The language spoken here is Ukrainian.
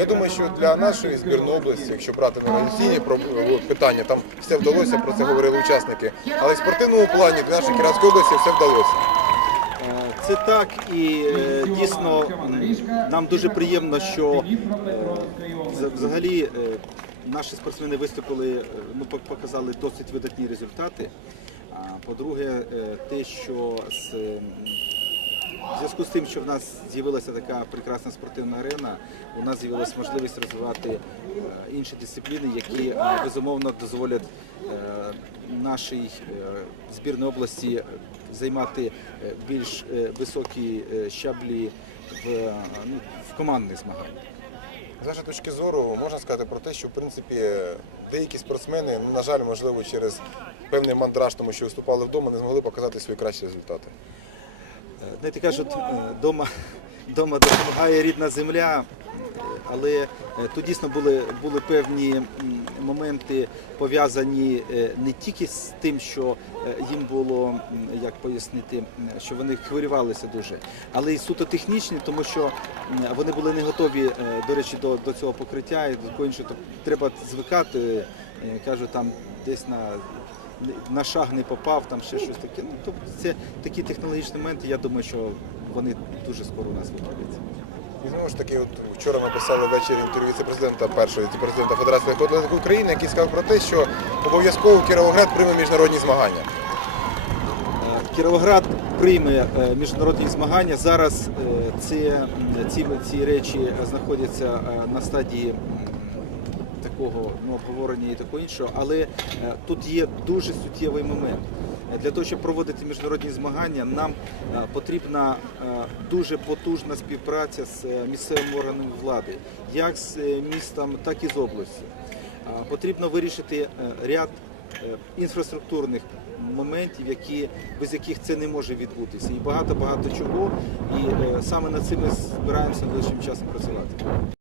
Я думаю, що для нашої збірної області, якщо брати на організаційні питання, там все вдалося, про це говорили учасники. Але в спортивному плані для нашої Кіровської області все вдалося. Це так, і е, дійсно нам дуже приємно, що е, взагалі е, наші спортсмени виступили, ну показали досить видатні результати. По-друге, те, що з зв'язку з тим, що в нас з'явилася така прекрасна спортивна арена, у нас з'явилася можливість розвивати е, інші дисципліни, які е, безумовно дозволять е, нашій збірній області займати більш високі щаблі в, ну, в командних змаганнях. З вашої точки зору можна сказати про те, що в принципі деякі спортсмени, ну, на жаль, можливо, через певний мандраж, тому що виступали вдома, не змогли показати свої кращі результати. Е, Знаєте, кажуть, е, дома, дома допомагає рідна земля, але е, тут дійсно були, були певні моменти пов'язані не тільки з тим, що їм було, як пояснити, що вони хвилювалися дуже, але й суто технічні, тому що вони були не готові, до речі, до, до цього покриття і до іншого. Тобто Треба звикати, кажуть, там десь на на шаг не попав, там ще щось таке. Ну, тобто це такі технологічні моменти, я думаю, що вони дуже скоро у нас виправляться. І знову ж таки, от вчора написали ввечері інтерв'ю віце-президента першого віце-президента Федерації легкої атлетики України, який сказав про те, що обов'язково Кіровоград прийме міжнародні змагання. Е, Кіровоград прийме е, міжнародні змагання. Зараз е, м, ці, ці речі знаходяться на стадії такого ну, обговорення і такого іншого, але е, тут є дуже суттєвий момент. Е, Для того, щоб проводити міжнародні змагання, нам е, потрібна дуже потужна співпраця з місцевими органами влади, як з містом, так і з областю. Потрібно вирішити ряд інфраструктурних моментів, які, без яких це не може відбутися. І багато-багато чого. І саме над цим ми збираємося найближчим часом працювати.